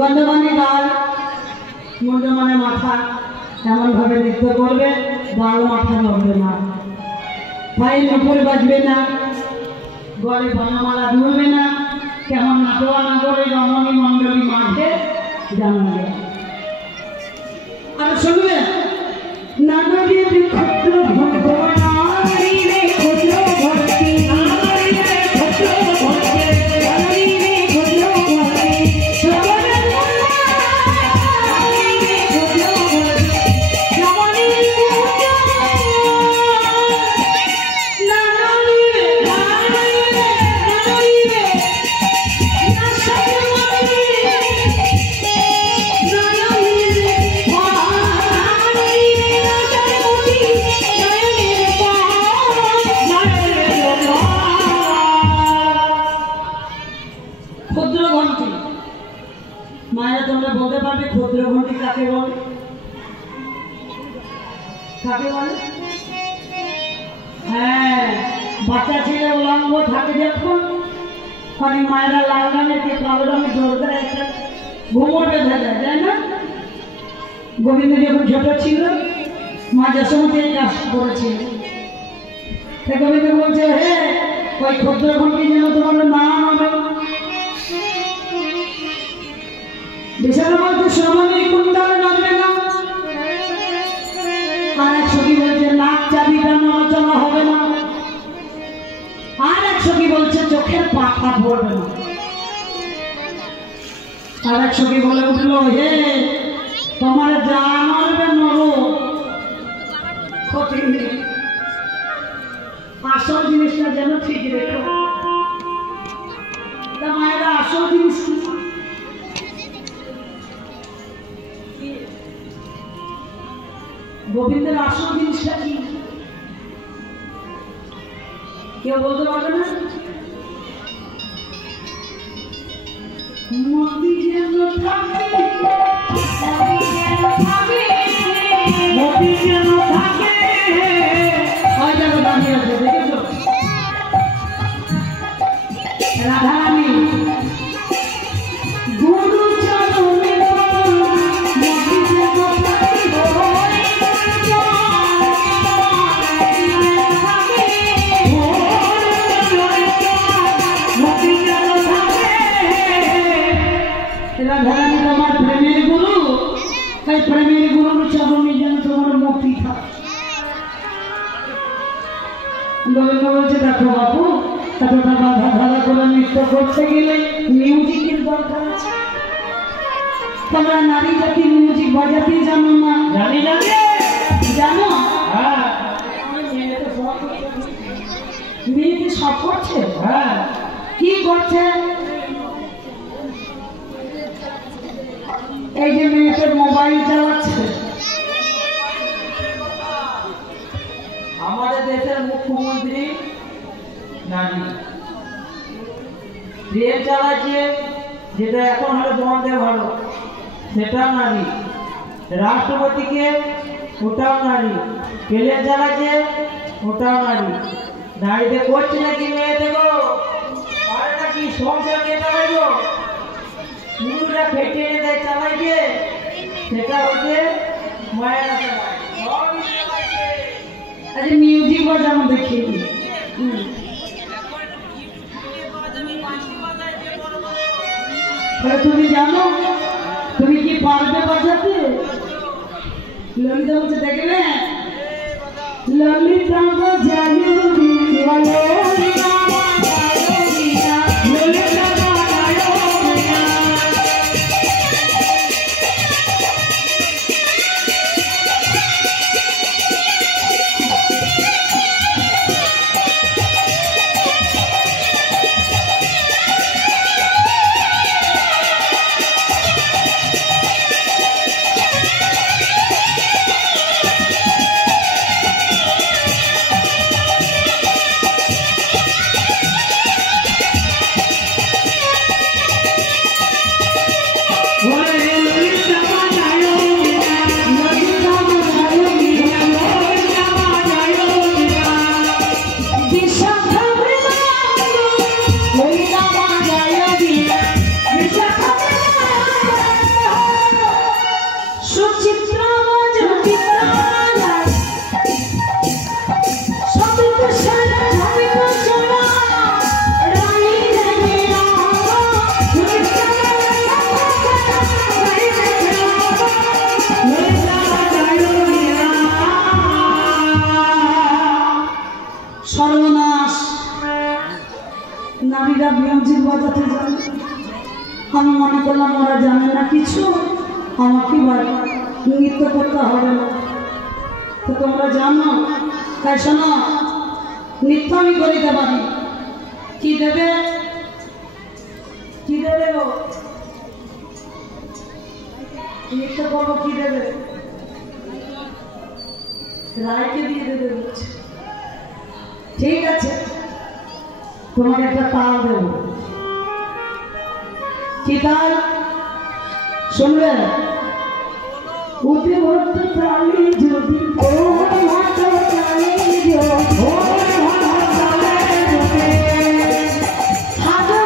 গন্ধমানে গাল মন্ডমানে মাথা এমনভাবে নৃত্য করবে, গাল মাথা নড়বে না, পায়ে নপুর বাজবে না, গলে বনমালা ধরবে না, কেমন নাটোয়া না করে রমণী মণ্ডলী মাঠে জানাবে। আর শুনবে নাগরী ক্ষত্র মায়েরা তোমরা বলতে পারবে ক্ষুদ্র ঘন্টি কাকে বলে? কাকে বলে? হ্যাঁ, বাচ্চা ছেলে উলঙ্গ থাকে যখন অনেক মায়েরা লাল রঙের কে কালো রঙের দরকার একটা ঘুমোর বেঁধে যায়, তাই না? গোবিন্দ যখন ছোট ছিল মা যশোমতী এই কাজ করেছিল। গোবিন্দ বলছে হে ওই ক্ষুদ্র ঘন্টি যেন তোমার নাম হবে। বিশাল বলতে শ্রমণের কুণ্ডলে নামবে না। আর এক সখী বলছে নাক চাবিটা নড়াচড়া হবে না। আর এক সখী বলছে চোখের পাতা পড়বে না। আর এক সখী বলে উঠলো হে তোমার যা নড়বে নড়ো, ক্ষতি নেই, আসল জিনিসটা যেন ঠিক রেখো। মায়েরা আসল জিনিস গোবিন্দের আসল জিনিসটা কি কেউ বলতে পারবে না? মতি যেন থাকে, মতি যেন থাকে, ওই দেখো দাঁড়িয়ে আছে, দেখেছো রাধারানী গুরু চরণে মতি যেন রাধারানী তোমার প্রেমের গুরু, তাই প্রেমের গুরুর চরণে যেন তোমার মুক্তি থাকে। গোবিন্দ বলছে দেখো বাবু এতটা বাধা ধারা করে নৃত্য করতে গেলে মিউজিকের দরকার আছে। তোমরা নারী জাতি মিউজিক বাজাতে জানো না? জানি জানি জানো। মেয়েকে সব করছে। হ্যাঁ, কি করছে? এই যে মেয়েটা মোবাইল চালাচ্ছে। আমাদের দেশের মুখ্যমন্ত্রী নারী, ট্রেন চালাচ্ছে যেটা এখন হলো বন্দে ভারত, সেটা নারী। রাষ্ট্রপতিকে ওটাও নারী, প্লেন চালাচ্ছে ওটাও নারী। নারীতে করছে নাকি মেয়েতে গো? পারে নাকি সংসার কে চালাইবো? মুড়িটা ফেটে এনে দেয় চালাইছে, সেটা হচ্ছে মায়েরা চালায়। আচ্ছা মিউজিক বাজানো দেখি। তুমি জানো? তুমি কি পারবে বাজাতে? ললিতা বলছে দেখবে ললিতা বাজানো বাজাতে জানে। আমি মনে করলাম ওরা জানে না কিছু, আমাকে নৃত্য করতে হবে না। তো তোমরা জানো, তাই শোনো, নৃত্য আমি করিতে পারি। কি দেবে? কি দেবে গো? নৃত্য করবো, কি দেবে? রায়কে দিয়ে দেবে বলছে। ঠিক আছে, তোমাকে একটা তাল দেব। কি তাল শুনবে? উদিভূত তালি যদি হাজার